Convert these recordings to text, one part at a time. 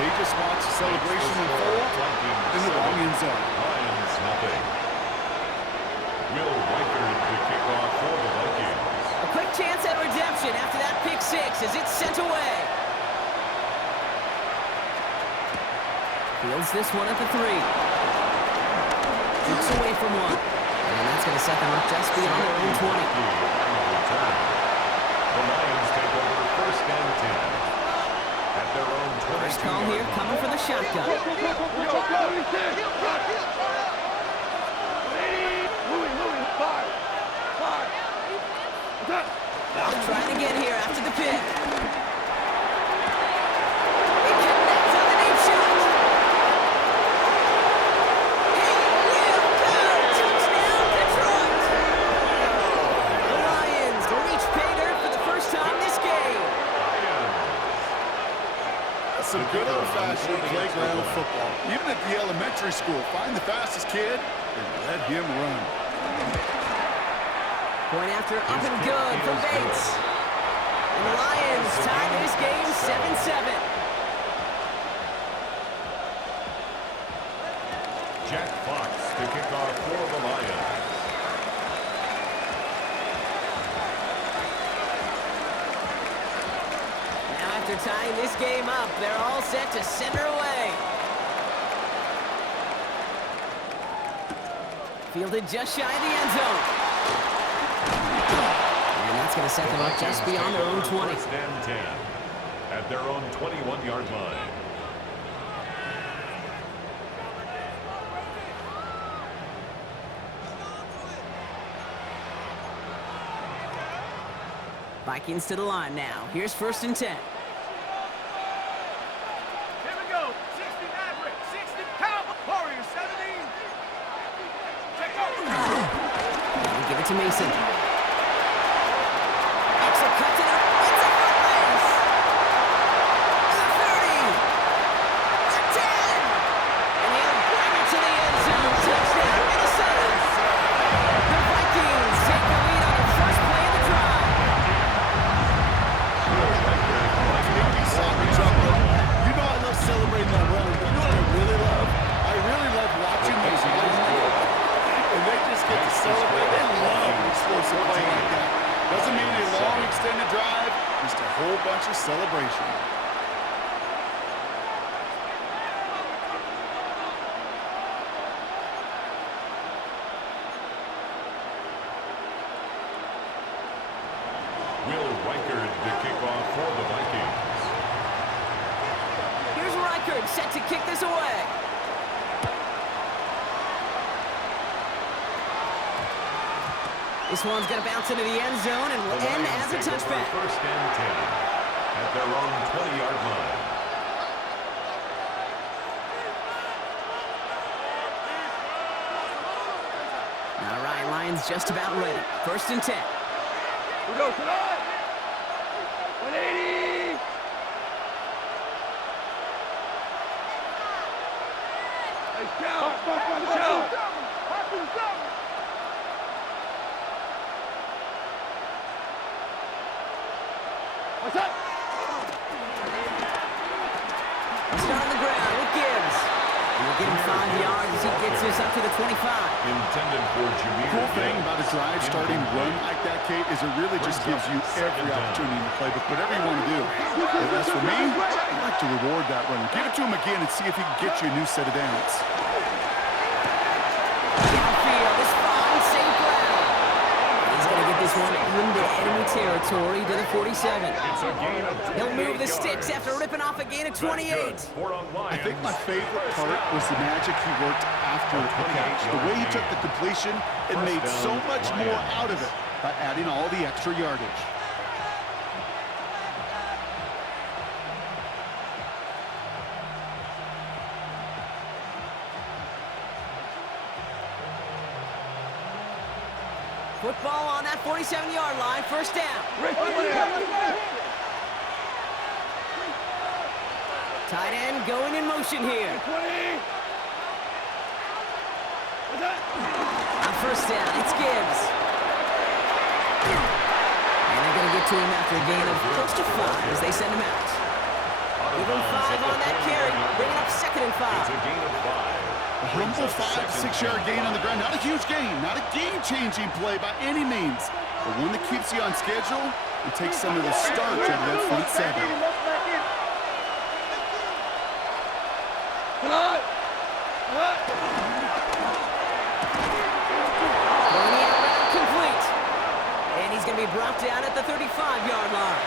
They just watch the celebration unfold in the wrong end zone. Lions nothing. Will Riker to kick off for the Vikings. A quick chance at redemption after that pick six as it's sent away. Fields this one at the 3. Kicks away from one. And that's going to set them up just beyond their own 20. The Lions take over first and 10. At their own 20. First call here coming for the shotgun. Off trying to get here after the pick. He connects on the deep shot. He will go. Touchdown, Detroit. The Lions reach pay dirt for the first time this game. That's some good old-fashioned playground football. Even at the elementary school, find the fastest kid and let him run. Point after up and good for Bates. And the Lions tie this game 7-7. Jack Fox to kick off for the Lions. Now after tying this game up, they're all set to center away. Fielded just shy of the end zone. And that's going to set them up just beyond their own 20. First and 10 at their own 21-yard line. Vikings to the line now. Here's first and 10. Here we go. 60 Maverick, 60 Cowboy, Warriors 17. Check out. Give it to Mason. Axel cuts it up. It's a foot race. The 30. The 10. And he'll bring it to the end zone. Touchdown, Minnesota. The Vikings take the lead on the first play of the drive. You know I love celebrating that run. You know what I really love? I really love watching those guys do it. And they just get to celebrate. They love an explosive play like that. Doesn't mean a long extended drive, just a whole bunch of celebration. Will Riker to kick off for the Vikings. Here's Reichard set to kick this away. This one's going to bounce into the end zone and will end as a touchback. First and 10 at their own 20-yard line. All right, Lions just about ready. First and 10. We go tonight. 180. Hey, shout. What's up? Start on the ground with Gibbs. And we'll get him 5 yards as he gets this up to the 25. Intended for Jameer. The cool thing about a drive starting run like that, Kate, is it really just gives you every opportunity to play, but whatever you want to do. But as for me, I like to reward that runner. Give it to him again and see if he can get you a new set of downs. Downfield is fine, St. Brown. He's going to get this one into enemy territory to the 47. He'll move the sticks after ripping off a gain of 28. I think my favorite part was the magic he worked after the catch. The way he took the completion and made so much more out of it by adding all the extra yardage. Football on that 47-yard line, first down. Tight end going in motion here. On first down, it's Gibbs. And they're going to get to him after a gain of close to 5 as they send him out. Give him 5 on that carry. humble 5 to 6 yard gain on the ground. Not a huge gain, not a game-changing play by any means, but one that keeps you on schedule and takes some of the starch out of that front seven. Complete. And he's going to be brought down at the 35-yard line.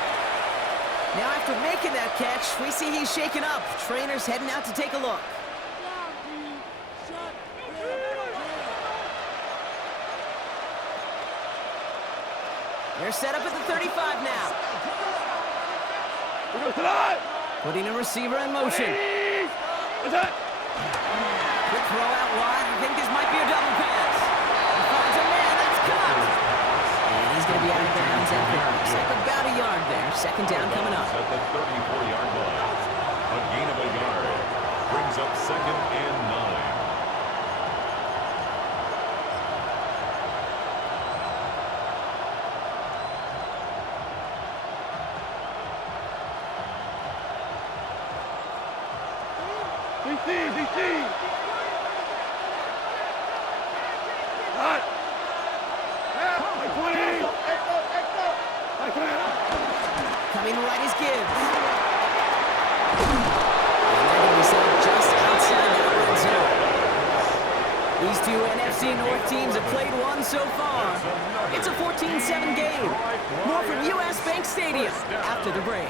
Now after making that catch, we see he's shaken up. Trainer's heading out to take a look. They're set up at the 35 now. Putting a receiver in motion. Quick throw out wide. I think this might be a double pass. He finds a man. That's caught. And he's going to be out of bounds after. Looks like about a yard there. Second down coming up. At the 34-yard line. A gain of a yard. Brings up 2nd and 9. Coming right is Gibbs. And they're going to be set just outside that red zone. These two NFC North teams have played one so far. It's a 14-7 game. More from U.S. Bank Stadium after the break.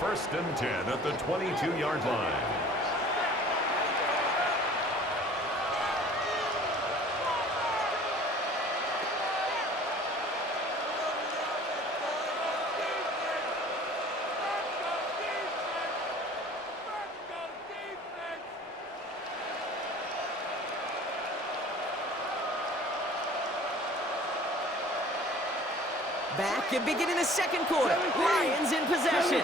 1st and 10 at the 22-yard line. Back and beginning the second quarter. Lions in possession.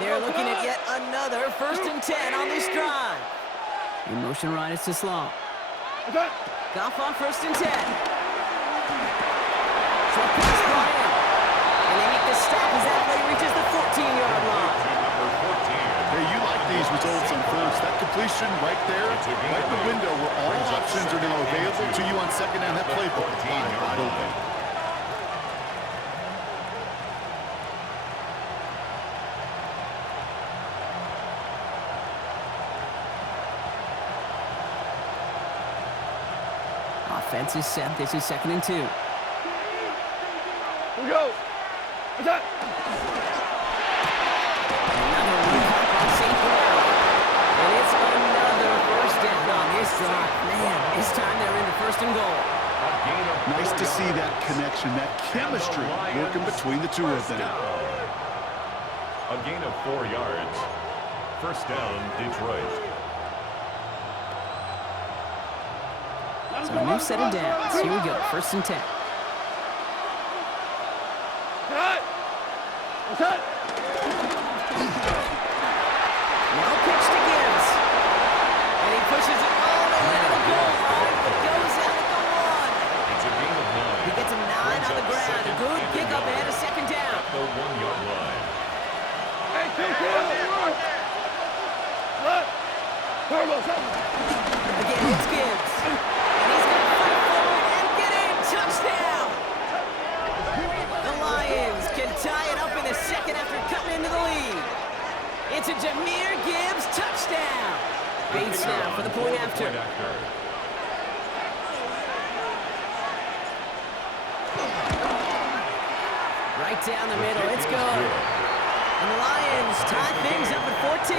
They're looking at yet another 1st and 10 on this drive. In motion right is to Sloan. Goff on 1st and 10. Short pass brought in. And they make the stop as that play reaches the 14-yard line. Hey, you like these results on first. That completion right there, right in the window where all options are now available to you on second down. That playbook is wide open. Offense is set. This is 2nd and 2. Here we go. Attack. Another one on St. Brown. And it's another 1st down on this drive. Man, this time they're into 1st and goal. Nice to see that connection, that chemistry working between the two of them. A gain of 4 yards. 1st down, Detroit. So a new set of downs. Here we go. 1st and 10. Now pitch to Gibbs. And he pushes it all the way to the goal line, but goes out at the 1. It's a gain of 9. He gets a 9 on the ground. A good pickup ahead of 2nd down. The 1-yard line. Again, it's Gibbs. And he's going to fight forward and get in. Touchdown! The Lions can tie it up in the 2nd after cutting into the lead. It's a Jahmyr Gibbs touchdown. Bates now for the point after. Right down the middle. It's good. And the Lions tie things up at 14.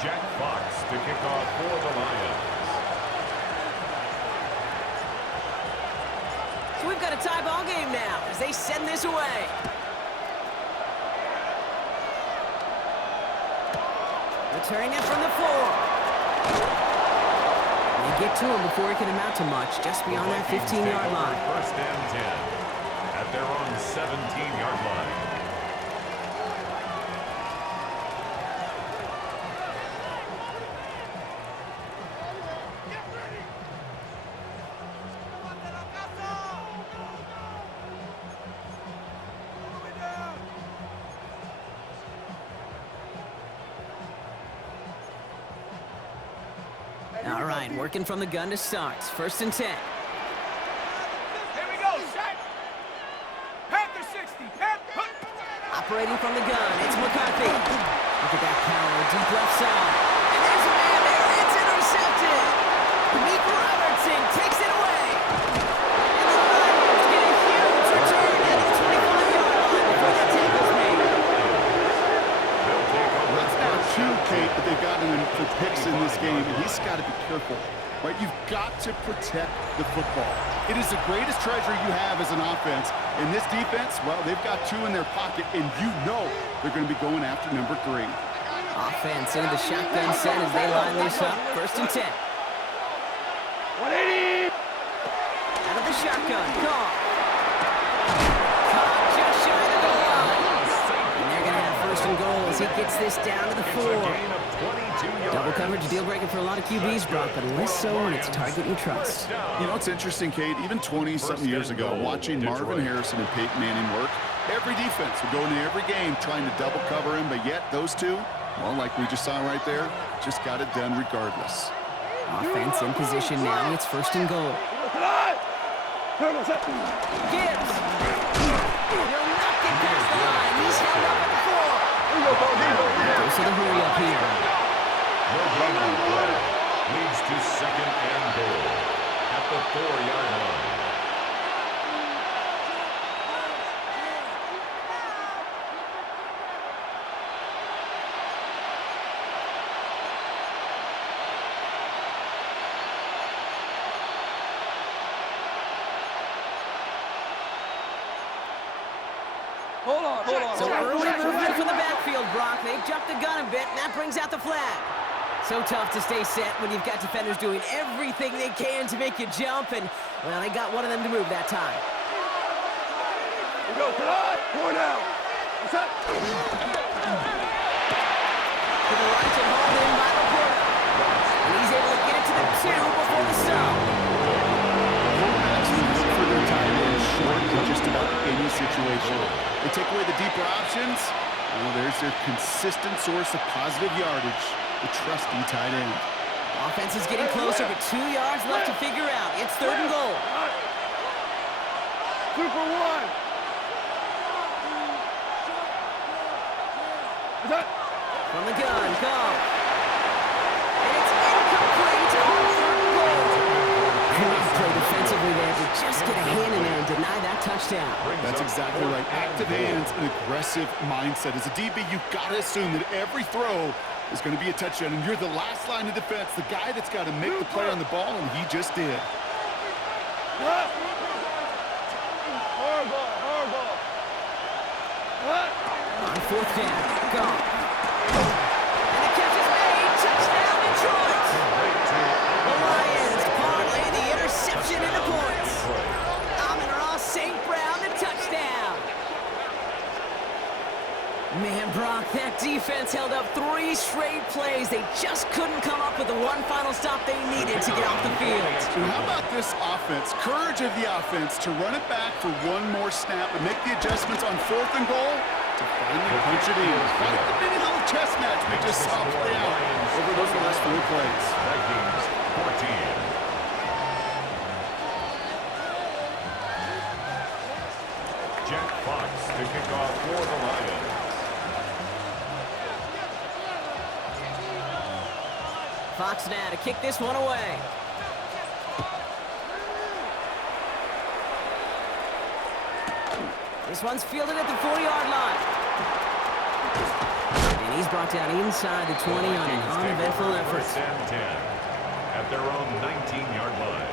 Jack Fox to kick off for the Lions. So we've got a tie ball game now as they send this away. Returning it from the 4. They get to him before it can amount to much, just beyond that 15-yard line. 1st and 10 at their own 17-yard line. right, working from the gun to start. 1st and 10. Here we go, set. Panther 60. Panther. Operating from the gun, it's McCarthy. Look at that power, deep left side. And there's a man there, it's intercepted. Meek Robertson takes it away. And the Lions get a huge return at the 25-yard line before the tackle's made. That's now 2, Kate, that they've gotten him for picks in this game, and he's got to be careful. Right? You've got to protect the football. It is the greatest treasure you have as an offense. And this defense, well, they've got 2 in their pocket, and you know they're going to be going after number 3. Offense into the shotgun set as they line this up. 1st and 10. 180. Out of the shotgun, Goff. Caught just shy of the goal line. And they're going to have 1st and goal as he gets this down to the 4. Double coverage, deal breaker for a lot of QBs, Brock, but less so when it's target you trust. You know, it's interesting, Kate, even 20-something years ago, watching Marvin Harrison and Peyton Manning work, every defense would go into every game trying to double cover him, but yet those two, well, like we just saw right there, just got it done regardless. Offense in position now, it's 1st and goal. Gibbs! He'll not get past the line, he's held up at the 4. Goes to the hurry up here. No run on the play. Leads to 2nd and goal at the 4-yard line. Hold on. So early movement from the backfield, Brock. They jumped the gun a bit, and that brings out the flag. So tough to stay set when you've got defenders doing everything they can to make you jump, and, well, they got one of them to move that time. Here we go, tonight. 4 down. What's that? To the right and hauled in by Laporta. And he's able to get it to the 2 before the stop. Quarterbacks will look for their tight end short in just about any situation. They take away the deeper options. Well, there's their consistent source of positive yardage, the trusty tight end. Offense is getting closer, but 2 yards left to figure out. It's 3rd and goal. Super 1. What's that? From the gun, go. And it's incomplete on 3rd and goal. Great play defensively there to just get a hand in there and deny that touchdown. That's exactly right. Active hands and aggressive mindset. As a DB, you've got to assume that every throw is going to be a touchdown, and you're the last line of defense, the guy that's got to make the play on the ball, and he just did. Hard ball. What? On 4th down, go. And the catch is made. Touchdown, Detroit. The Lions parlay the interception into points. Amon-Ra St. Brown, the touchdown. Man, Brock, that defense held up 3 straight plays. They just couldn't come up with the one final stop they needed to get off the field. And how about this offense? Courage of the offense to run it back for one more snap and make the adjustments on 4th and goal to finally punch it in. Like the mini little chess match we just saw play out over those last 4 plays. Vikings 14. Jack Fox to kick off for the Lions. Fox now to kick this one away. This one's fielded at the 40-yard line. And he's brought down inside the 20 on an uneventful effort. 1st and 10 at their own 19-yard line.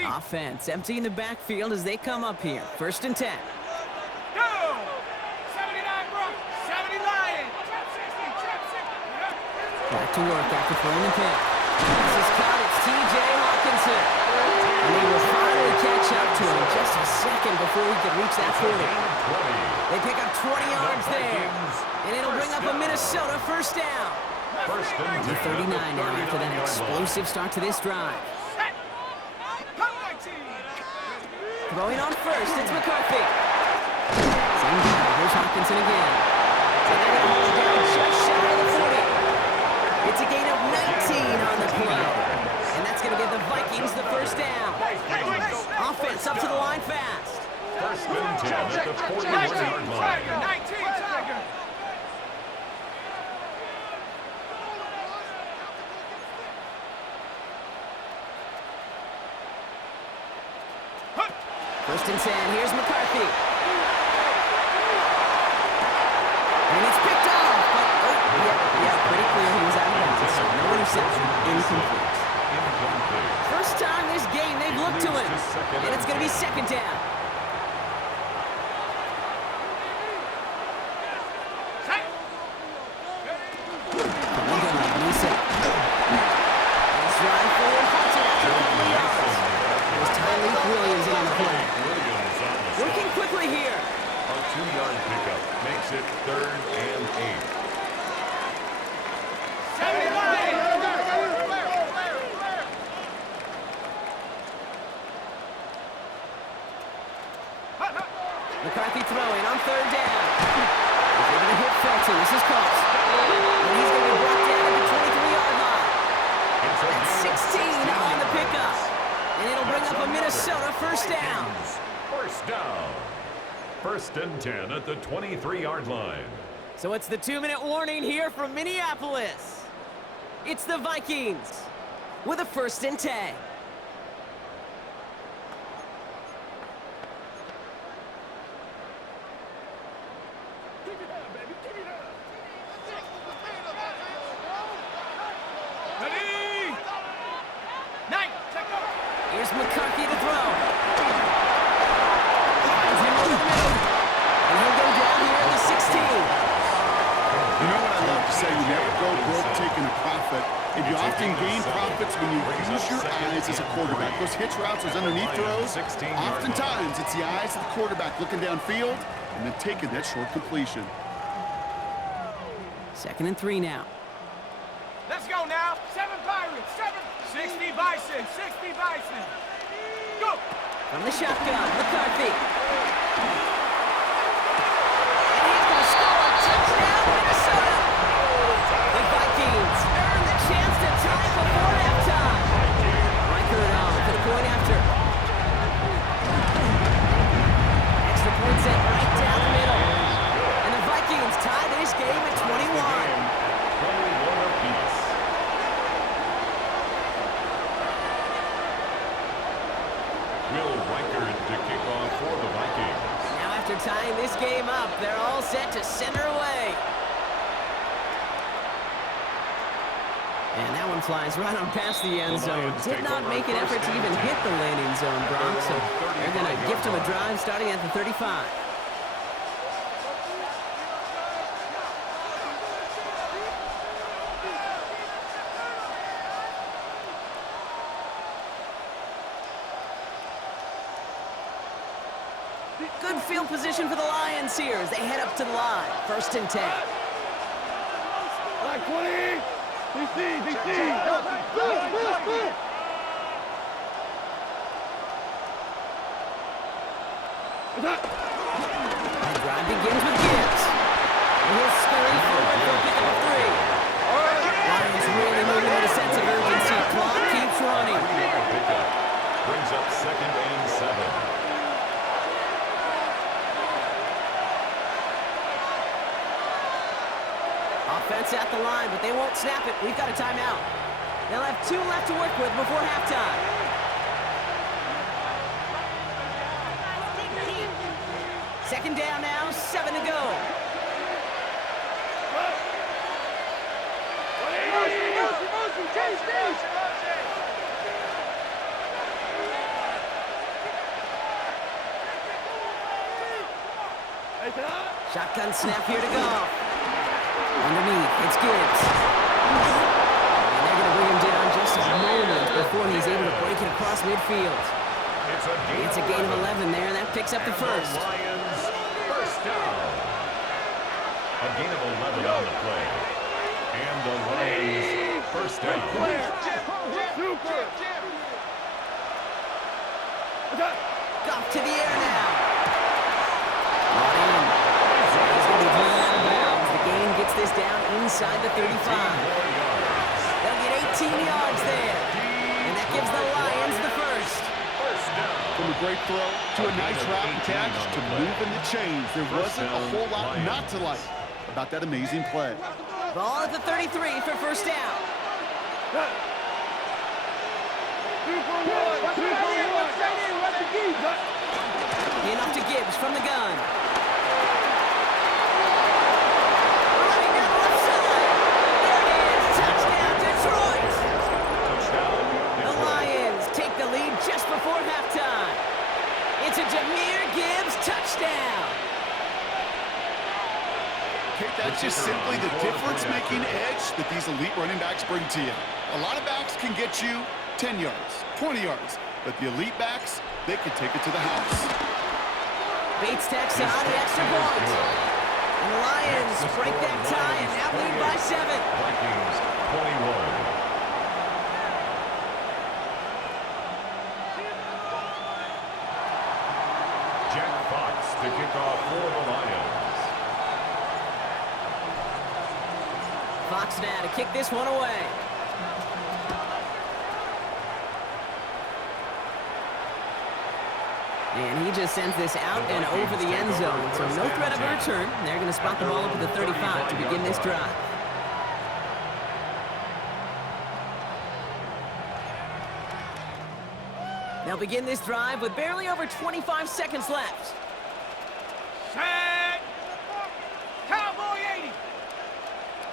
Offense emptying the backfield as they come up here. 1st and 10. Go! 79 Brook, 70 Lions. Back to work after throwing the pick. This is caught. It's T.J. Hawkinson. And he will finally catch up to him just a second before he could reach that 40. They pick up 20 yards there. And it'll bring up a Minnesota 1st down. First and 39 now after that explosive start to this drive. Throwing on first, it's McCarthy. Same guy, here's Hopkinson again. So they're going to hold it down just shy of the 40. It's a gain of 19 on the play. And that's going to give the Vikings the first down. Offense up to the line fast. First and 10 at the 41-yard line. 19, Tiger. First and 10, here's McCarthy. And it's picked off, but, pretty clear he was out of bounds. So no interception, incomplete. First time this game they've looked to him, and it's going to be second down. Working quickly here. A 2-yard pickup makes it 3rd and 8. McCarthy throwing on 3rd down. He's able to hit Felton. This is close. And he's going to be brought down at the 23-yard line. That's 16 on the pickup. And it'll bring up a Minnesota first down. First down. First and 10 at the 23-yard line. So it's the 2-minute warning here from Minneapolis. It's the Vikings with a 1st and 10. Here's McCarthy to throw. Finds him over the middle. And he'll go down here at the 16. You know what I love to say? You never go broke taking a profit. And you often gain profits when you use your eyes as a quarterback. Those hitch routes, those underneath throws, oftentimes it's the eyes of the quarterback looking downfield and then taking that short completion. 2nd and 3 now. Let's go now. 7 Pirates. 60 Bison. 60 Bison. Go. From the shotgun, McCarthy. And he's going to score a touchdown, Minnesota. The Vikings earn the chance to tie it before halftime. Reichert on for the point after. Extra point set right down the middle. And the Vikings tie this game at 21. For the Vikings. Now after tying this game up, they're all set to send her away. And that one flies right on past the end zone. Did not make an effort to even hit the landing zone, Brock, so they're going to gift him a drive starting at the 35. Good field position for the Lions here as they head up to the line. 1st and 10. Like 20. DC. The drive begins with Gibbs. And he'll scurry forward for a pick of 3. Lions really moving with a sense of urgency. Clock keeps running. Brings up 2nd and 7. Offense at the line, but they won't snap it. We've got a timeout. They'll have 2 left to work with before halftime. Second down now, 7 to go. Shotgun snap here to go. Underneath, it's Gibbs. And they're going to bring him down just a moment before he's able to break it across midfield. It's a gain of 11 there, and that picks up the first. Lions, first down. A gain of 11 on the play. And the Lions, first down. Super. off to the air now. Brought in. He's going to be driven out of bounds. The gain gets this down inside the 35. They'll get 18 yards there. And that gives the Lions the first. From a great throw to a nice route and catch to moving the chains. There wasn't a whole lot not to like about that amazing play. Ball at the 33 for first down. Enough to Gibbs from the gun. Running down the left side. There it is. Touchdown, Detroit. The Lions take the lead just before halftime. It's a Jahmyr Gibbs touchdown. Okay, that's just simply the difference-making edge that these elite running backs bring to you. A lot of backs can get you 10 yards, 20 yards, but the elite backs, they can take it to the house. Bates tacks on the extra point. And the Lions break that tie and now lead by 7. Vikings 21. Jack Fox to kick off for the Lions. Fox now to kick this one away. And he just sends this out and over the end zone. So no threat of a return. They're going to spot the ball up at the 35 to begin this drive. They'll begin this drive with barely over 25 seconds left. Set. Cowboy 80.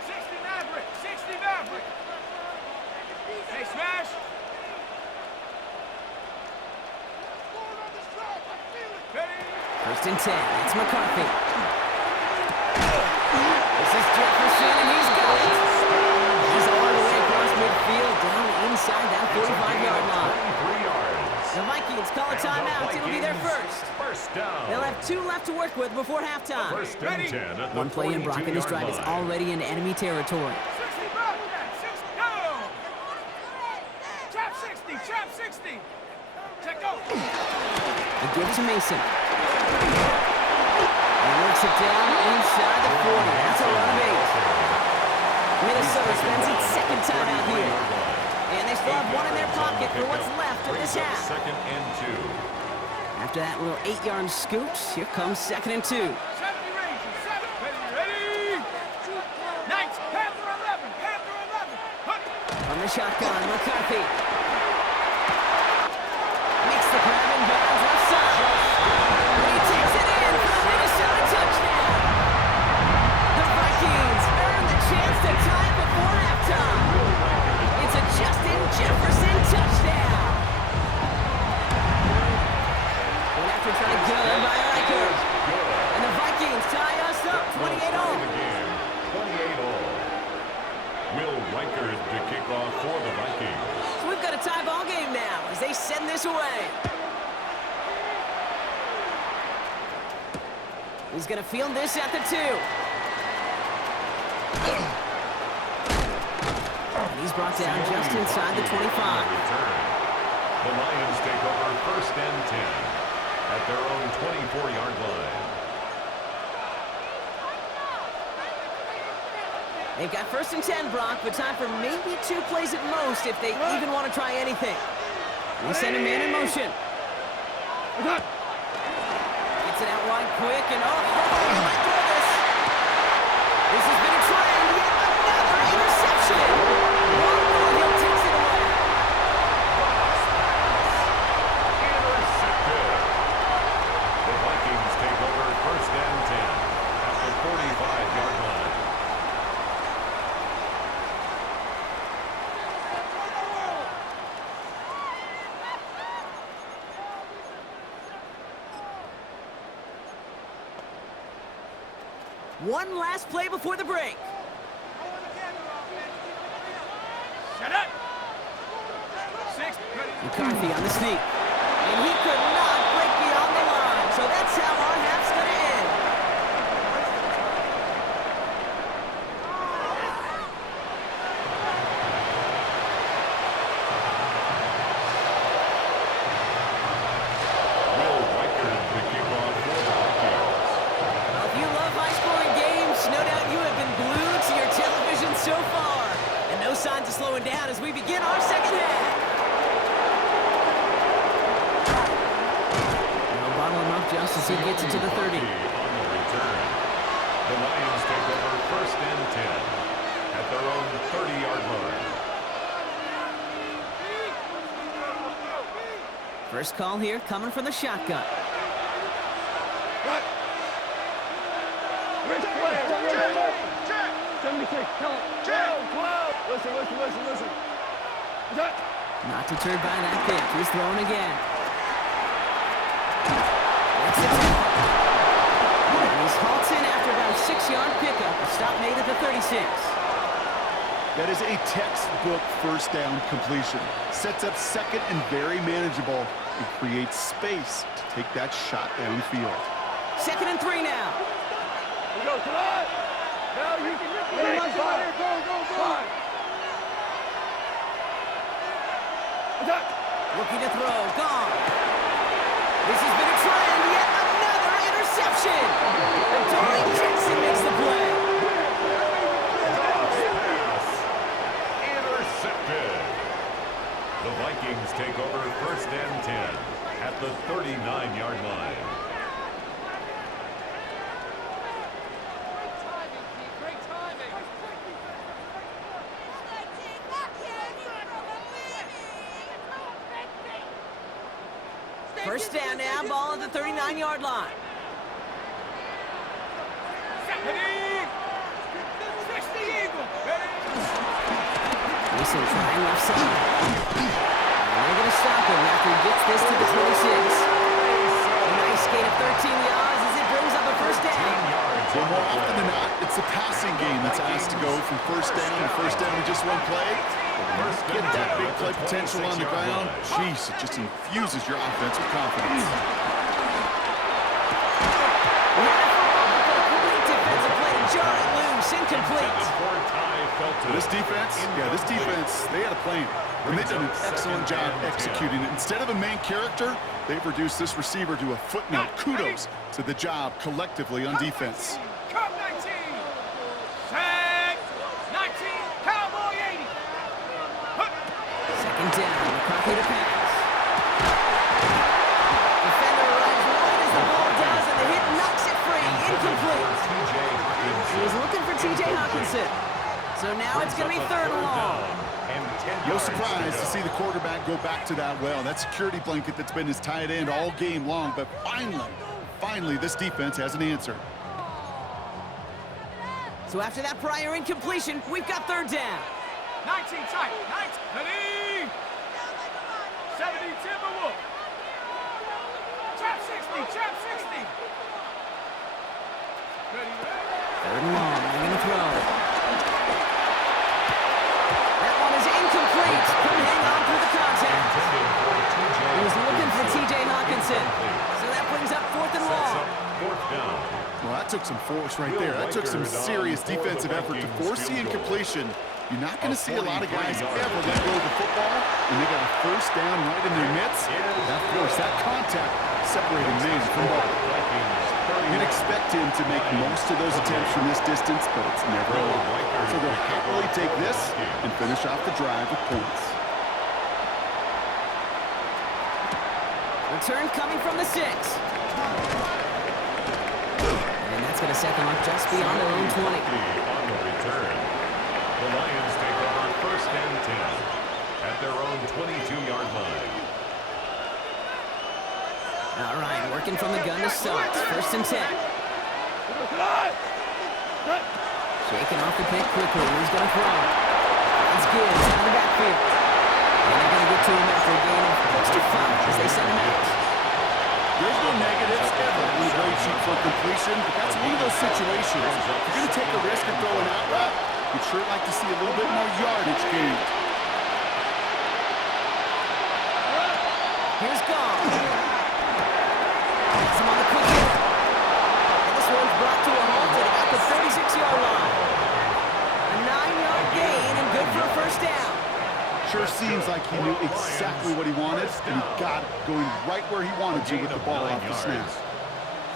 60 Maverick. 60 Maverick. Hey, smash. First and 10. It's McCarthy. This is Jefferson, and he's got it. He's all the way across midfield, down inside that 45-yard line. 3 yards. The Vikings call a timeout. It'll be their first. First down. They'll have 2 left to work with before halftime. First and 10 at the One play in Brock, and this drive is 42-yard line. already in enemy territory. 60 back. 60. Go. Trap 60. Trap 60. Check go. They give it to Mason. He works it down inside the 40. That's a run of 8. Minnesota spends its second time out here. And they still have one in their pocket for what's left of this half. Second and 2. After that little 8-yard scoot, here comes second and 2. 70 Rangers. 7. Ready. Knights. Panther 11. Panther 11. Hunt. From the shotgun, McCarthy. Makes the grab and bounds left side. And he takes it in for the Minnesota touchdown. The Vikings earn the chance to tie before halftime. It's a Justin Jefferson touchdown. Going after try good by Riker. And the Vikings tie us up 28-all. 28-all. Will Riker to kick off for the Vikings. So we've got a tie ball game now as they send this away. He's going to field this at the 2. And he's brought down just inside the 25. The Lions take over first and 10 at their own 24-yard line. They've got first and 10, Brock, but time for maybe 2 plays at most if they even want to try anything. They send a man in motion. Gets it out wide quick, and oh my goodness. This has been a trend, yet another interception. Hill takes it away. Intercepted. The Vikings take over first and 10 at the 45-yard line. One last play before the break. Shut up. 6. Ready. McCarthy on the sneak. And he could not break beyond the line. So that's how our half's going to end. Will gets it to the 30. On the return. The Lions take over 1st and 10 at their own 30-yard line. First call here coming from the shotgun. Listen. Not deterred by that pick. He's throwing again. That's the tackle. And he's halted after about a 6-yard pickup. A stop made at the 36. That is a textbook first down completion. Sets up second and very manageable and creates space to take that shot downfield. 2nd and 3 now. Go, come on! Now you can go! Looking to throw. Gone. This has been a trend. Yet another interception. And Dorian Jackson makes the play. Intercepted. The Vikings take over 1st and 10 at the 39-yard line. First down now, ball at the 39-yard line. 60 Eagle! Mason trying left side. And they're going to stop him after he gets this to the 26. A nice gain of 13 yards as it brings up a first down. Well, more often than not, it's the passing game that's asked to go from first down to first down with just one play. Get that big play potential on the ground. Jeez, it just infuses your offense with confidence. Great defensive play to jar it loose, incomplete. This defense, they had a plan. And they've done an excellent job executing it. Instead of a main character, they've reduced this receiver to a footnote. Kudos to the job collectively on defense. Come 19! Set! 19! Cowboy 80! Second down, McCarthy to pass. Defender runs right as the ball does, and the hit knocks it free. Incomplete. He was looking for T.J. Hawkinson. So now it's going to be 3rd and long. No surprise to see the quarterback go back to that well. That security blanket that's been his tight end all game long. But finally, this defense has an answer. So after that prior incompletion, we've got 3rd down. 19 tight! 19! 70 Timberwolf! Trap 60! Trap 60! Ready? 3rd and long. They're going to throw. Incomplete. Couldn't hang on through the contact. He was looking for T.J. Hawkinson. So that brings up 4th and long. Well, that took some force right there. That took some serious defensive effort to force the incompletion. You're not going to see a lot of guys ever let go of the football, and they got a first down right in their midst. That force, that contact, separating man from ball. You'd expect him to make most of those attempts from this distance, but it's never a lot. So they'll happily take this and finish off the drive with points. Return coming from the 6. And that's going to set them up just beyond their own 20. On the return, the Lions take over 1st and 10 at their own 22-yard line. All right, working from the gun to start. 1st and 10. Shaking off the pick quickly. He's going to throw. It's good. It's out of the backfield. And they're going to get to him after a gain of close to 5 as they send him out. There's no negatives ever on the grade sheet for completion, but that's one of those situations. If you're going to take a risk of throwing out route, you'd sure like to see a little bit more yardage gained. Here's Gone. Some on the quick hit. And this one's brought to a halt at the 36-yard line. A 9-yard gain and good for a first down. Sure seems like he knew exactly what he wanted, and he got it, going right where he wanted to with the ball off the snap.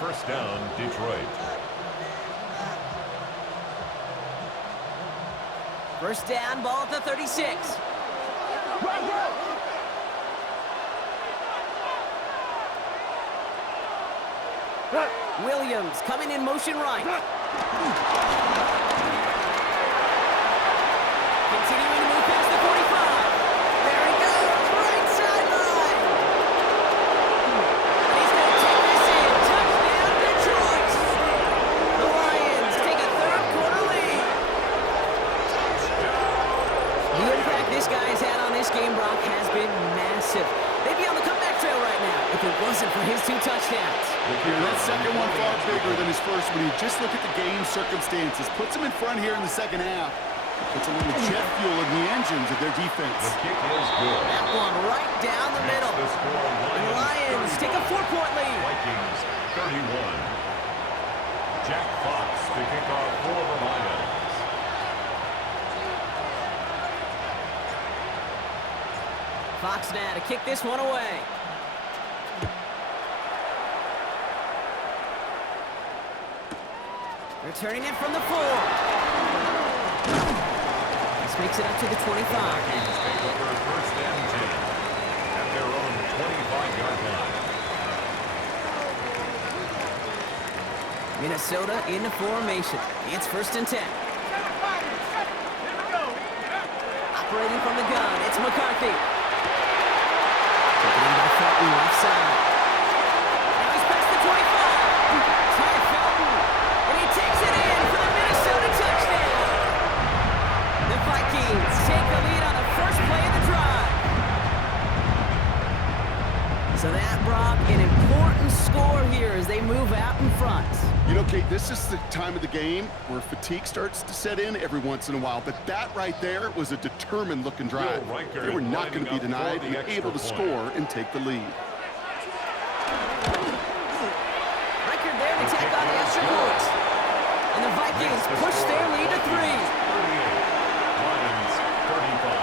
First down, Detroit. First down, ball at the 36. Williams coming in motion right. Continuing to move past the 45. There he goes, right sideline. He's going to take this in. Touchdown, Detroit. The Lions take a third-quarter lead. The impact this guy has had on this game, Brock, has been massive. They'd be on the comeback trail right now if it wasn't for his 2 touchdowns. That second one far bigger than his first when you just look at the game circumstances. Puts him in front here in the second half. Puts a little jet fuel in the engines of their defense. The kick is good. That one right down the middle. The score, And the Lions take a 4-point lead. Vikings 31. Jack Fox to kick off for the Lions. Fox now to kick this one away. Returning it from the 4. This makes it up to the 25. Vikings take over first and 10 at their own 25-yard line. Minnesota in the formation. It's first and 10. Operating from the gun, it's McCarthy. Taken in by Felton, left side. Now he's past the 25. Ty Felton. And he takes it in for the Minnesota touchdown. The Vikings take the lead on the first play of the drive. So that, Brock, an important score here as they move out in front. You know, Kate, this is the time of the game where fatigue starts to set in every once in a while. But that right there was a determined-looking drive. They were not going to be denied and able to score and take the lead. Record there to take on the extra point. And the Vikings push their lead to 3. 38. Lions 35.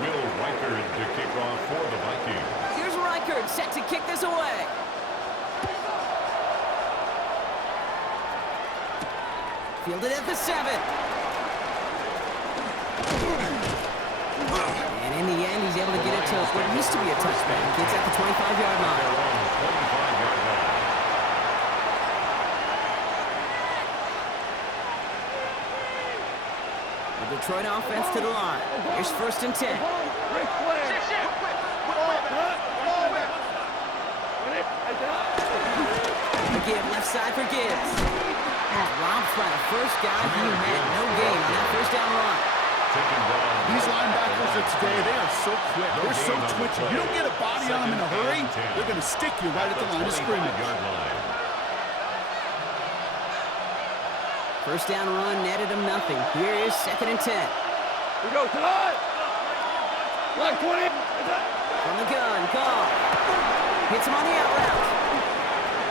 Will Reichard to kick off for the Vikings. Here's Reichard set to kick this away. Fielded at the 7. And in the end, he's able to get it to what used to be a touchback. Gets at the 25-yard line. Their own 25-yard line. The Detroit offense to the line. Here's first and 10. McGibb, left side for Gibbs. Robbed by the first guy he had no gain on that first down run. These linebackers of today, they are so quick. They're so twitchy. You don't get a body on them in a hurry, they're going to stick you right at the line of scrimmage. First down run netted him nothing. Here is second and 10. We go, Todd! Line 20! From the gun, Goff. Hits him on the out route.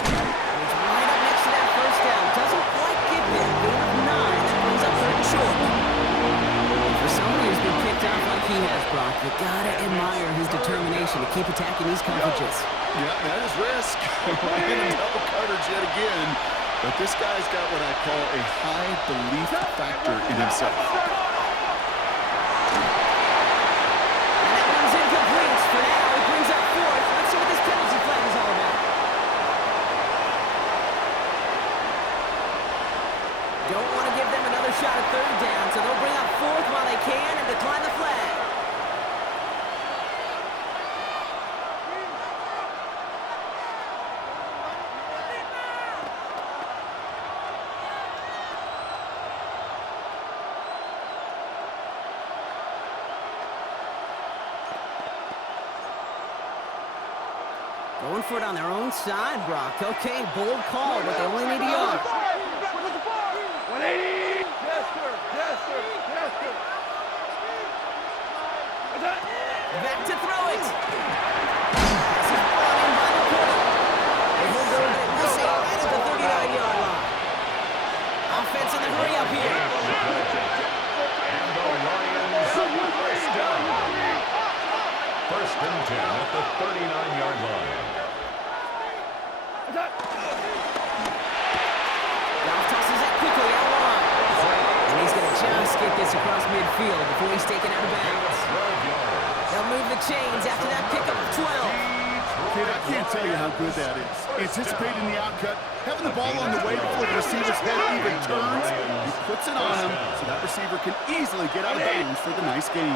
He's right up next to that first down. Doesn't quite get there. Gain of 9. That brings up third and short. For somebody who's been kicked out like he has, Brock, you gotta admire his determination to keep attacking these coverages. Yeah, that is risk. In a double coverage yet again. But this guy's got what I call a high belief factor in himself. And that one's incomplete. For now, he brings up fourth. Let's see what this penalty flag is all about. Don't want to give them another shot at third down, so they'll bring up fourth while they can and decline the flag. Going for it on their own side, Brock. Okay, bold call, but they only need a yard. 180! Yes, sir! Yes, sir! Yes, sir! Back to throw it. This is brought in by the corner. And he'll go to this right at the 39-yard line. Offense in the hurry up here. And the Lions first down. First and 10 at the 39-yard line. Goff tosses get this across midfield before he's taken out of bounds. 12 yards. They'll move the chains after that pickup of 12. Kid, I can't tell you how good that is. Anticipating the outcut, having the ball on the way before the receiver's head even turns, he puts it on him so that receiver can easily get out of bounds for the nice gain.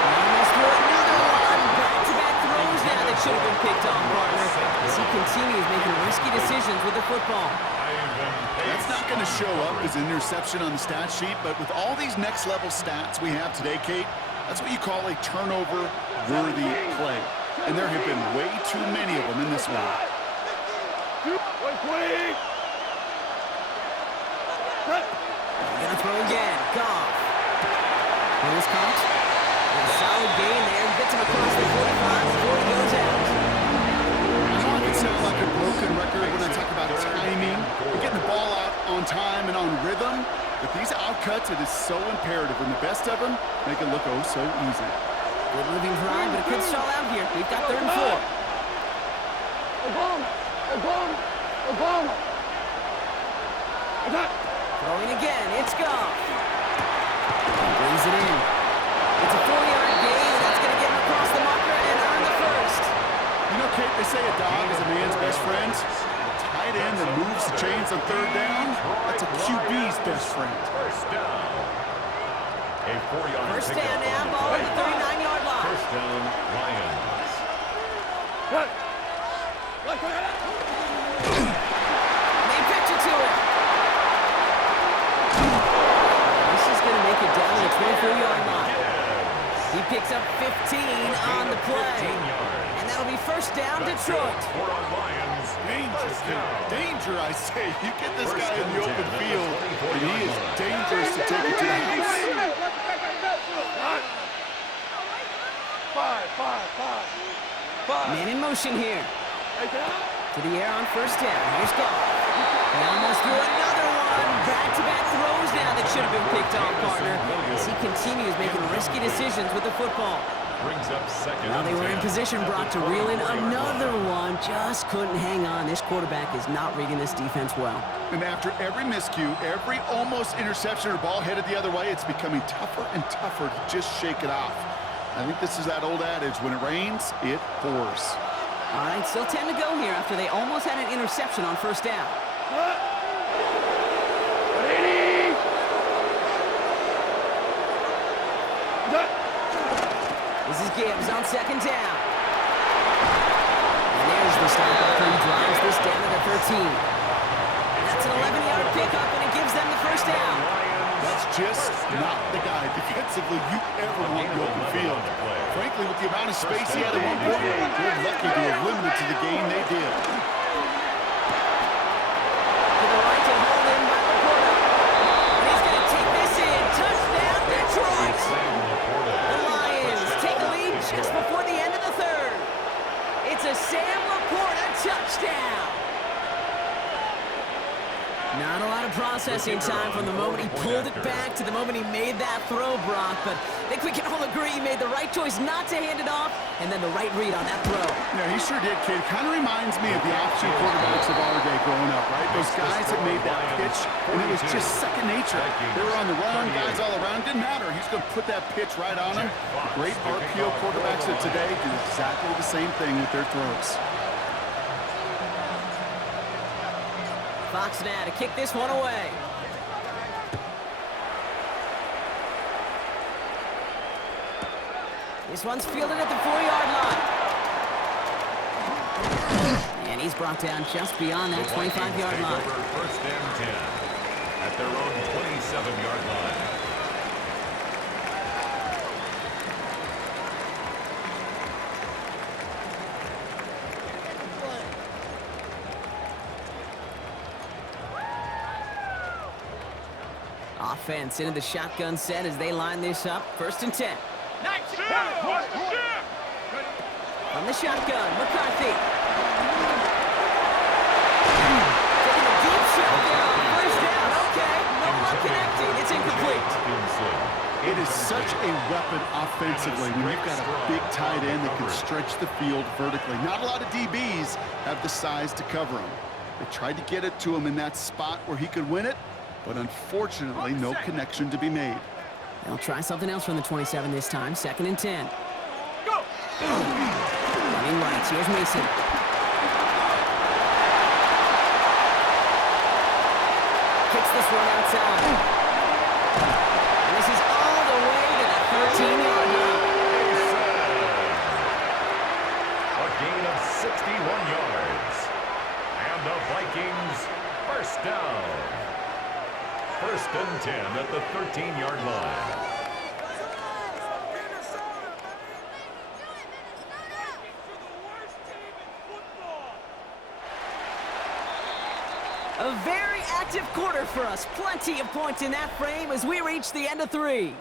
Almost threw another one. Back-to-back throws now that should have been picked off, partner, as he continues making risky decisions with the football. That's not going to show up as an interception on the stat sheet, but with all these next-level stats we have today, Kate, that's what you call a turnover-worthy play. And there have been way too many of them in this one. They're going to throw again. Goff. Here's caught. A solid gain there. Gets him across the 45 before he goes out. I know I can sound like a broken record when I talk about timing and getting the ball out on time and on rhythm, but these outcuts, it is so imperative, and the best of them make it look oh so easy. Good moving drive, but it could stall out here. We've got 3rd and 4. Throwing again. It's Goff. Brings it in. It's a 4-yard gain. That's going to get him across the marker and earn the first. You know, Kate, they say a dog is a man's best friend. A tight end that moves the chains on 3rd down, that's a QB's best friend. First down. A 4-yard First down now, ball at the 39-yard line. First down, Lions. They pitch it to him. This is going to make it down to the 24-yard line. He picks up 15 on the play. And that'll be first down, Detroit. Danger, danger, I say. You get this guy in the open field, and he is dangerous to take it to the house. Man in motion here. To the air on first down. Here's Goff. They almost threw another one. Back-to-back throws now that should have been picked off, partner, as he continues making risky decisions with the football. Brings up second. Now they were in position, Brock, to reel in another one. Just couldn't hang on. This quarterback is not reading this defense well. And after every miscue, every almost interception or ball headed the other way, it's becoming tougher and tougher to just shake it off. I think this is that old adage, when it rains, it pours. All right, still 10 to go here after they almost had an interception on first down. This is Gibbs on second down. And there's the stop after he drives this down to the 13. That's an 11-yard pickup, and it gives them the first down. That's just not the guy defensively you ever want in the open field. Frankly, with the amount of space he had at one point, they're lucky to have limited to the game they did. To the right and hold in by Laporta. And he's going to take this in. Touchdown, Detroit! The Lions take a lead just before the end of the 3rd. It's a Sam Laporta touchdown. Not a lot of processing time from the moment he pulled it back to the moment he made that throw, Brock. But I think we can all agree he made the right choice not to hand it off, and then the right read on that throw. Yeah, he sure did, kid. Kind of reminds me of the option quarterbacks of our day growing up, right? Those guys that made that pitch, and it was just second nature. They were on the run, guys all around. Didn't matter. He's going to put that pitch right on him. Great RPO quarterbacks of today do exactly the same thing with their throws. Fox now to kick this one away. This one's fielded at the 4-yard line. And he's brought down just beyond that 25-yard line. First and 10 at their own 27-yard line. Offense into the shotgun set as they line this up. First and 10. From the shotgun, McCarthy. Taking a deep shotgun. First down. Okay. No one connecting. It's incomplete. It is such a weapon offensively when you've got a big tight end that can stretch the field vertically. Not a lot of DBs have the size to cover him. They tried to get it to him in that spot where he could win it. but unfortunately, no connection to be made. They'll try something else from the 27 this time. 2nd and 10. Go! Running right. Here's Mason. Kicks this one outside. And this is all the way to the 13-yard line. A gain of 61 yards. And the Vikings first down. 1st and 10 at the 13-yard line. A very active quarter for us. Plenty of points in that frame as we reach the end of 3.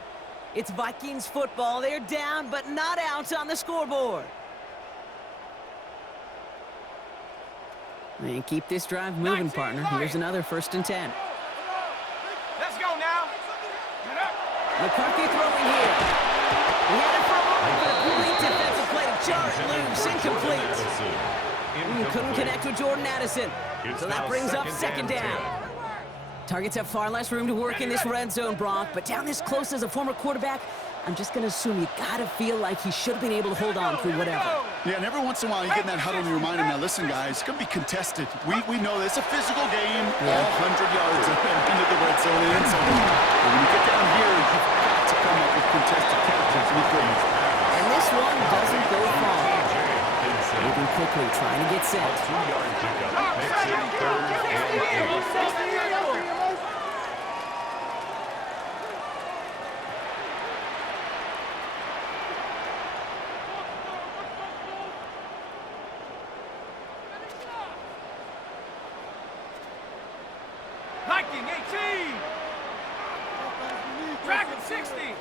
It's Vikings football. They're down, but not out on the scoreboard. And keep this drive moving, partner. Here's another 1st and 10. Let's go now. Get up. McCarthy throwing here. He had it for a moment, but a complete defensive play to jar it loose. Incomplete. Couldn't connect with Jordan Addison. So that brings up 2nd down. Targets have far less room to work in this red zone, Brock, but down this close as a former quarterback, I'm just going to assume you got to feel like he should have been able to hold on through whatever. Yeah, and every once in a while you get in that huddle and you remind him, now listen, guys, it's going to be contested. We know this. It's a physical game, all 100 yards up and into the red zone and end zone. And when you get down here, you've got to come up with contested catches. And this one doesn't go far. Moving quickly, trying to get set. 2-yard pickup makes it 3rd and 8. Viking 18. Dragon 60.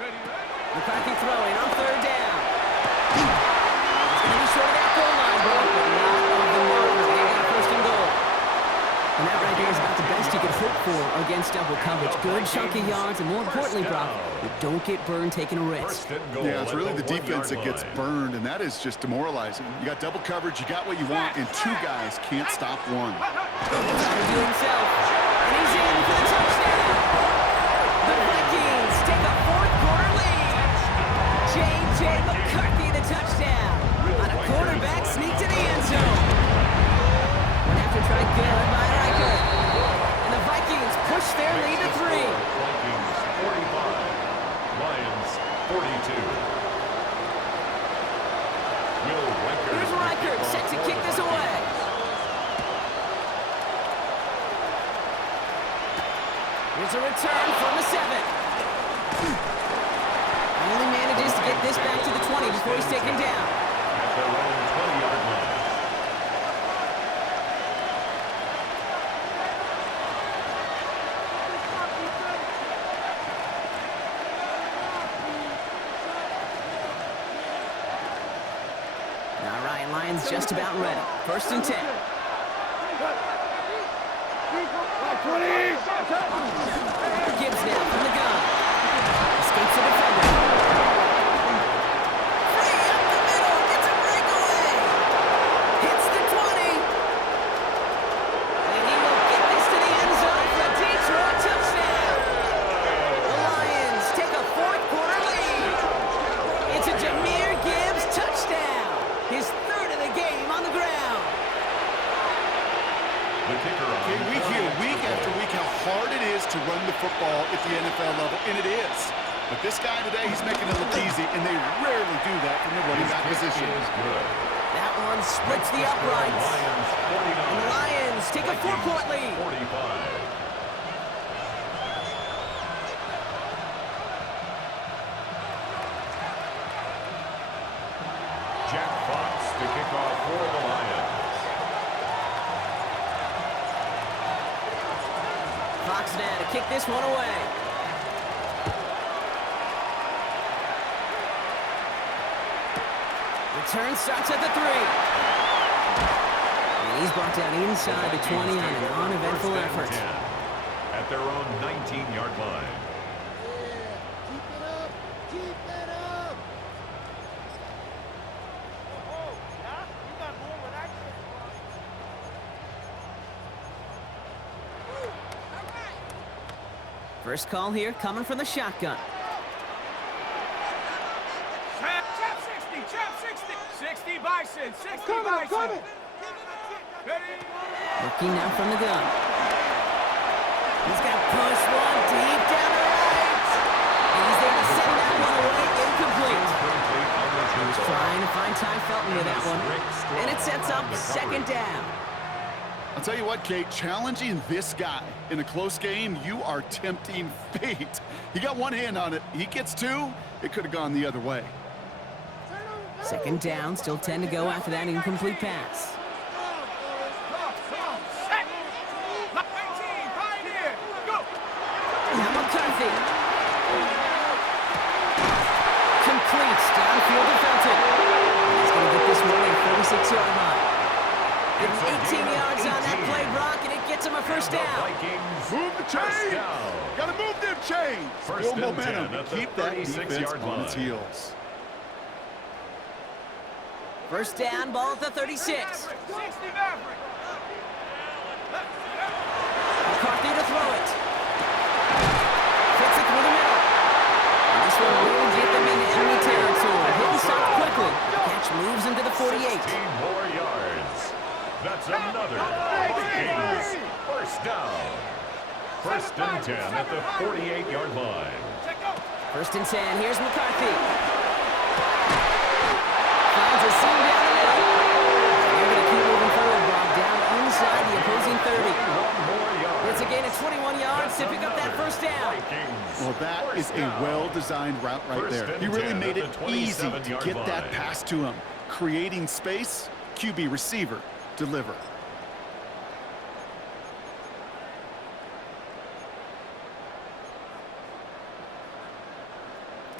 Ready, ready. McCarthy throwing on 3rd down. It's going to be short of that goal line, Brock, but not of the marker. They got 1st and goal. And that right there is about the best you could hope for against double coverage. Good chunky yards, and more importantly, Brock, you don't get burned taking a risk. Yeah, it's really the defense that gets burned, and that is just demoralizing. You got double coverage, you got what you want, and 2 guys can't stop one. He's trying to do himself, and he's in for the touchdown. The Vikings take a 4th quarter lead. J.J. McCarthy the touchdown on a quarterback sneak to the end zone. One after try good by Riker. And the Vikings push their lead to 3. Vikings 45, Lions 42. Will Riker. Here's Riker set to kick this away. Here's a return from the 7. Only manages to get this back to the 20 before he's taken down. At their own 20-yard line. All right, Lions just about ready. 1st and 10. Gibbs now from the gun. Escapes the defender. Free up the middle. Gets a breakaway. Hits the 20. And he will get this to the end zone for a Detroit touchdown. The Lions take a 4th quarter lead. It's a Jahmyr Gibbs touchdown. His 3rd of the game on the ground. The kicker on. Okay, we hear week after week how hard it is to run the football at the NFL level, and it is. But this guy today, he's making it look easy, and they rarely do that from the running back position. Is good. That one splits the uprights. Lions 49. And the Lions take a 4-point lead. 45. Jack Fox to kick off for the Lions. Fox now to kick this one away. Return starts at the 3. And he's brought down inside the 20 on an uneventful effort. At their own 19-yard line. Keep it up! Keep it up! First call here coming from the shotgun. Trap 60, trap 60. 60 Bison, 60 Bison. Ready? Looking now from the gun. He's got push one deep down the right. And he's there to send that one away incomplete. He was trying to find Ty Felton with that one. And it sets up second down. I'll tell you what, Kate, challenging this guy in a close game, you are tempting fate. He got one hand on it. He gets two. It could have gone the other way. Second down, still 10 to go after that incomplete pass. Now McCarthy. Completes downfield to Felton. He's going to get this one at 46-yard line. And 18 yards on that play, Brock, and it gets him a first down. Move the chains. Got to move them chains. Build momentum to keep that defense on its heels. First down, ball at the 36. McCarthy to throw it. Fits it through the middle. And this one will get them into enemy territory. Hitting stopped quickly. The catch moves into the 48. 15 more yards. That's another Vikings first down. First and 10 at the 48-yard line. First and 10. Here's McCarthy. Finds a seam down the middle. They're going to keep moving forward, Bob, down inside the opposing 30. It's a gain of 21 yards to pick up that first down. Well, that is a well-designed route right there. He really made it easy to get that pass to him. Creating space, QB receiver, deliver.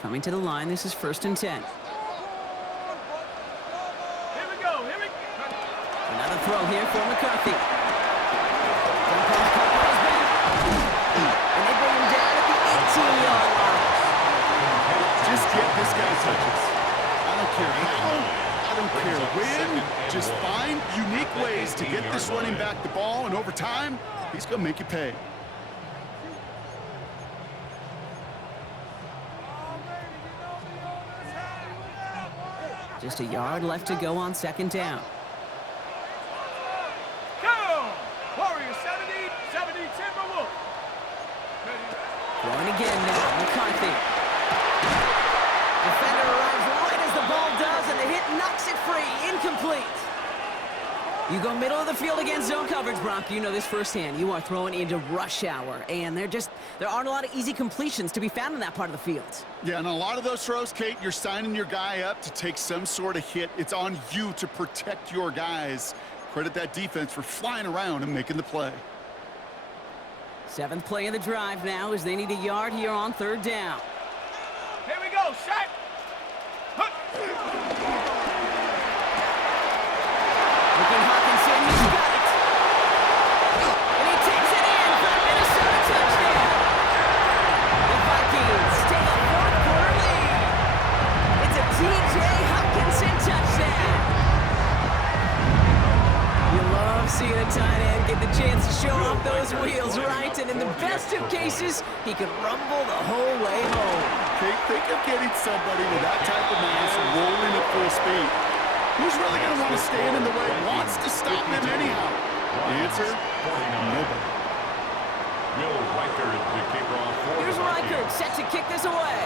Coming to the line, this is first and 10. Here we go, here we go. Another throw here for McCarthy. Jump off, caught by his back. And they bring him down at the 18-yard line. Just get this guy touches. I don't care how, I don't care when. Just find unique ways to get this running back the ball, and over time, he's going to make you pay. Just a yard left to go on second down. Go! Warrior 70, 70 Timberwolf. Going again now, McCarthy. Defender arrives right as the ball does, and the hit knocks it free. Incomplete. You go middle of the field against zone coverage, Brock. You know this firsthand. You are throwing into rush hour, and there aren't a lot of easy completions to be found in that part of the field. Yeah, and a lot of those throws, Kate, you're signing your guy up to take some sort of hit. It's on you to protect your guys. Credit that defense for flying around and making the play. Seventh play of the drive now as they need a yard here on third down. Here we go, shot. Looking Hawkinson, he's got it. And he takes it in for a Minnesota touchdown. The Vikings take a fourth-quarter lead. It's a T.J. Hawkinson touchdown. You love seeing a tight end get the chance to show off those wheels, right? And in the best of cases, he could rumble the whole way home. Kate, think of getting somebody with that type of mass rolling at full speed. Who's really going to want to stand in the way, wants to stop him anyhow? The answer, nobody. Will Reichert, the kicker off for Here's the Vikings. Reichert set to kick this away.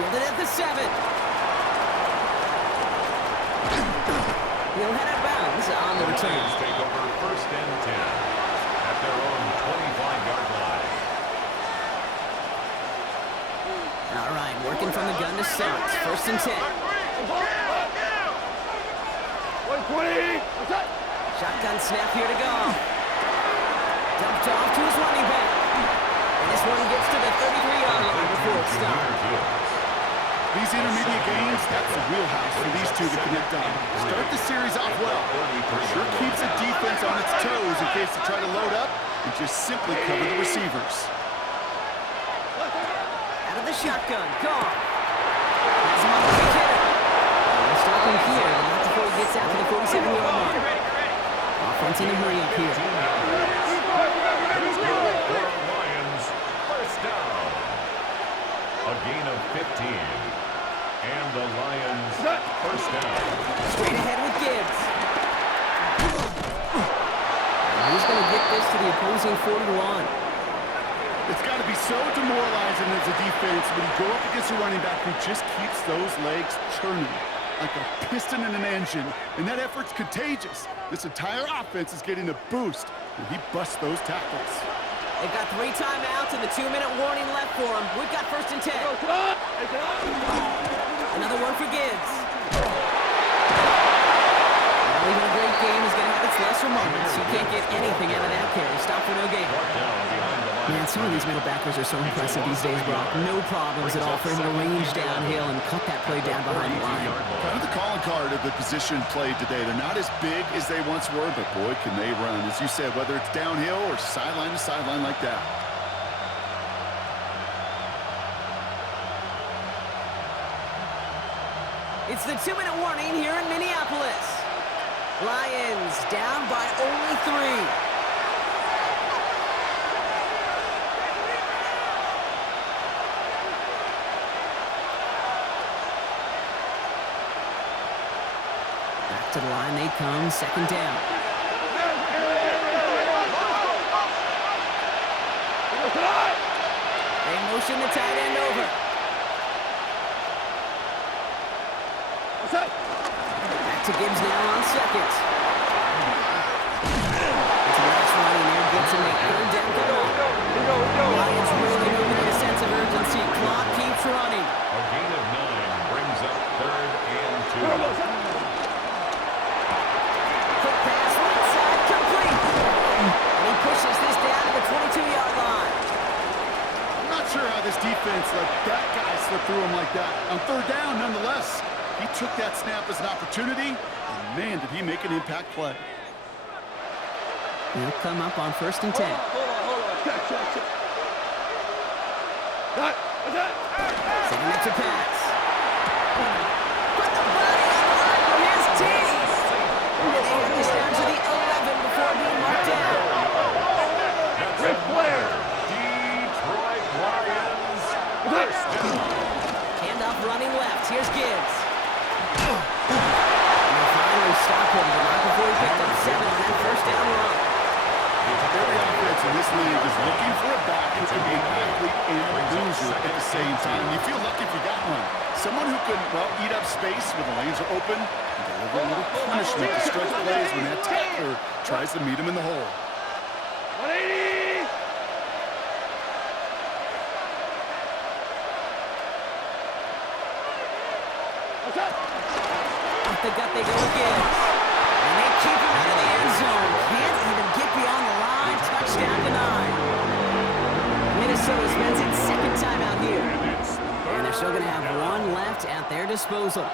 Fielded at the 7. He'll head out of bounds on the return. Lions take over first and 10 at their own 25-yard line. All right, working from the gun to start. First and 10. Shotgun snap here to go. Dumped off to his running back. And this one gets to the 33-yard line before it stops. These intermediate gains, that's the wheelhouse for these two to connect on. Start the series off well. Sure keeps the defense on its toes in case they try to load up and just simply cover the receivers. Out of the shotgun, gone. Has him on the big hitter. We'll stop him here, but not before he gets out to the 47-yard line. Off Offense in a hurry up here. 15 yards. It's good for a Lions first down. A gain of 15. And the Lions first down. Straight ahead with Gibbs. And he's going to get this to the opposing 41. It's got to be so demoralizing as a defense when you go up against a running back who just keeps those legs churning like a piston in an engine, and that effort's contagious. This entire offense is getting a boost, and he busts those tackles. They've got 3 timeouts and the 2-minute warning left for them. We've got 1st and 10. Another one for Gibbs. Well, even a great game is going to have its lesser moments. You can't get anything out of that carry. Stop for no gain. Man, some of these middle backers are so impressive these days, Brock. No problems at all for him to range downhill and cut that play down behind the line. Kind of the calling card of the position played today. They're not as big as they once were, but boy, can they run. As you said, whether it's downhill or sideline to sideline like that. It's the 2-minute warning here in Minneapolis. Lions down by only 3. To the line they come, 2nd down. They motion the tight end over. Back to Gibbs now on 2nd. It's a nice running there, gets him a 3rd down goal. Lions really moving with a sense of urgency. Clock keeps running. A gain of 9 brings up 3rd and 2. Pushes this down to the 22-yard line. I'm not sure how this defense let that guy slip through him like that. On 3rd down, nonetheless, he took that snap as an opportunity, and man, did he make an impact play. He'll come up on 1st and 10. Setting up to pass. Put the body on the line for his team. And they have this down to the 11 before being marked down. Rick Flair, Detroit Lions, first down. Handoff running left. Here's Gibbs. And they finally stop him, but not before he picked up 7 on that 1st down run. Every offense in this league is looking for a back who can be an athlete and a bruiser at the same time. You feel lucky if you got one. Someone who can, well, eat up space when the lanes are open and deliver a little punishment to stretch plays when that tackler tries to meet him in the hole. 180! Up the gut they go again. And they keep him out of the end zone. Can't even get beyond the line. Touchdown denied. Minnesota spends its 2nd time out here. And they're still going to have 1 left at their disposal.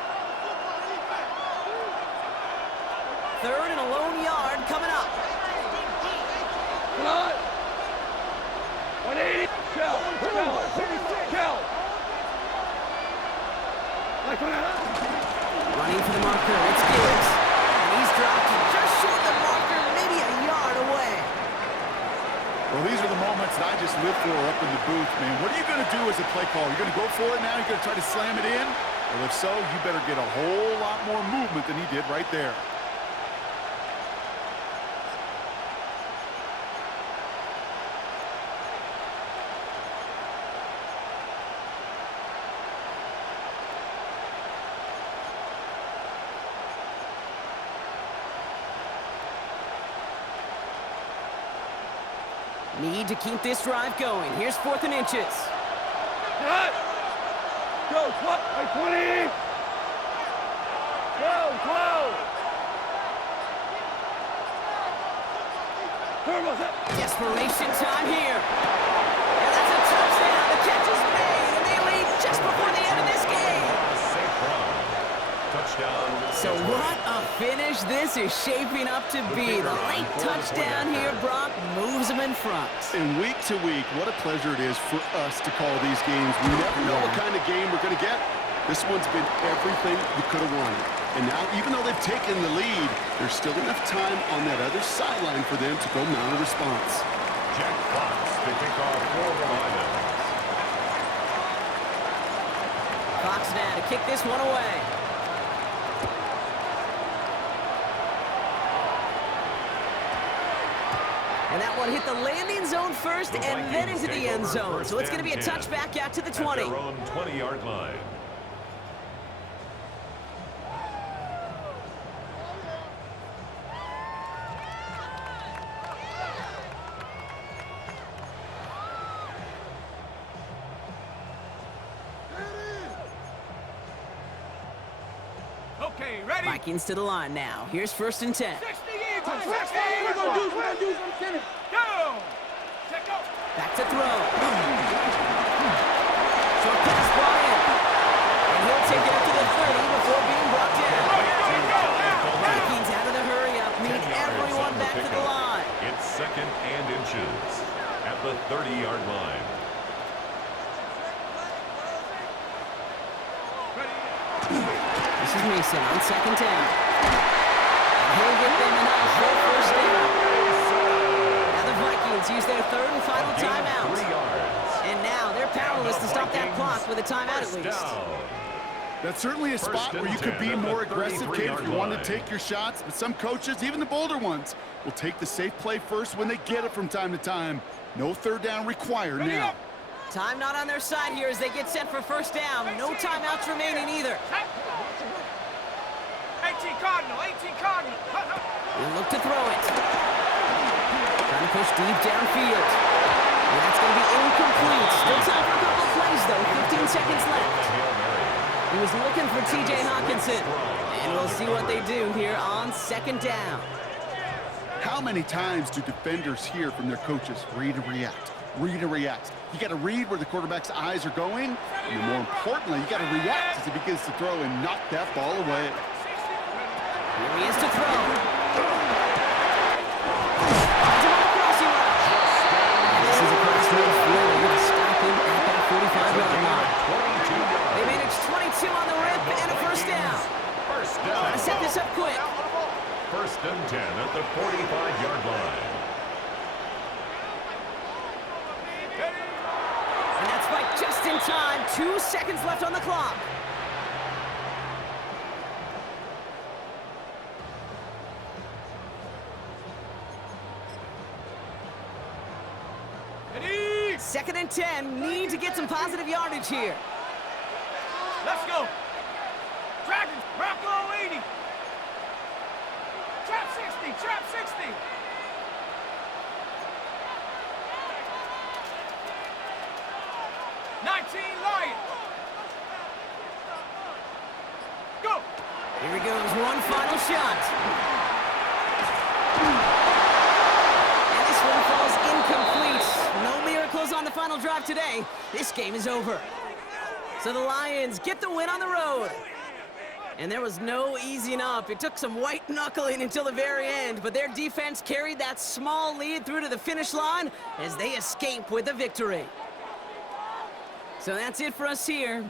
3rd and a lone yard coming up. Come on! 180! Shell! Shell! Running for the marker, it's Gibbs. And he's dropped just short of the marker, maybe a yard away. Well, these are the moments that I just live for up in the booth, man. What are you going to do as a play caller? You're going to go for it now? You're going to try to slam it in? Well, if so, you better get a whole lot more movement than he did right there. Need to keep this drive going. Here's 4th and inches. Cut! Go, what? 20! Go! Desperation time here. And that's a touchdown. The catch is made, and they lead just before the end of this game. Safe run. Touchdown. So what a finish this is shaping up to be. The late touchdown here, Brock, moves them in front. And week to week, what a pleasure it is for us to call these games. We never know what kind of game we're going to get. This one's been everything you could have wanted. And now, even though they've taken the lead, there's still enough time on that other sideline for them to go mount a response. Jack Fox to kick off for the Lions. Fox now to kick this one away. And that one hit the landing zone first and then into the end zone. So it's going to be a touchback out to the 20. At their own 20-yard line. Okay, ready? Vikings to the line now. Here's 1st and 10. 60 Eagles! 60 Eagles! Go! Check go! Back to throw. Short pass brought in. And he'll take it up to the 30 before being brought down. Vikings out of the hurry up. Need everyone back to the line. It's 2nd and inches at the 30-yard line. This is Mason on 2nd down. And he'll get them enough for 1st down. Now the Vikings use their 3rd and final timeout. 3 yards. And now they're powerless to stop that clock with a timeout at least. That's certainly a spot where you could be more aggressive, kid, if you want to take your shots. But some coaches, even the bolder ones, will take the safe play first when they get it from time to time. No 3rd down required now. Time not on their side here as they get set for 1st down. No timeouts remaining either. 18 Cardinal, 18 Cardinal. He'll look to throw it. Trying to push deep downfield. And that's going to be incomplete. Still time for a couple of plays, though. 15 seconds left. He was looking for T.J. Hawkinson. And we'll see what they do here on 2nd down. How many times do defenders hear from their coaches, read and react, read and react? You got to read where the quarterback's eyes are going, and more importantly, you got to react as he begins to throw and knock that ball away. Here he is to throw. Finds him on the crossing route. This is across midfield. They're going to stop him at that 45-yard line. They managed 22 on the rip and a 1st down. Trying to set this up quick. 1st and 10 at the 45-yard line. And that's by just in time. 2 seconds left on the clock. Ready? 2nd and 10. Need to get some positive yardage here. Let's go. Dragons, Rocco 80. Trap 60, trap 60. Lions. Go. Here he goes, one final shot. And this one falls incomplete. No miracles on the final drive today. This game is over. So the Lions get the win on the road. And there was no easing up. It took some white knuckling until the very end, but their defense carried that small lead through to the finish line as they escape with a victory. So that's it for us here.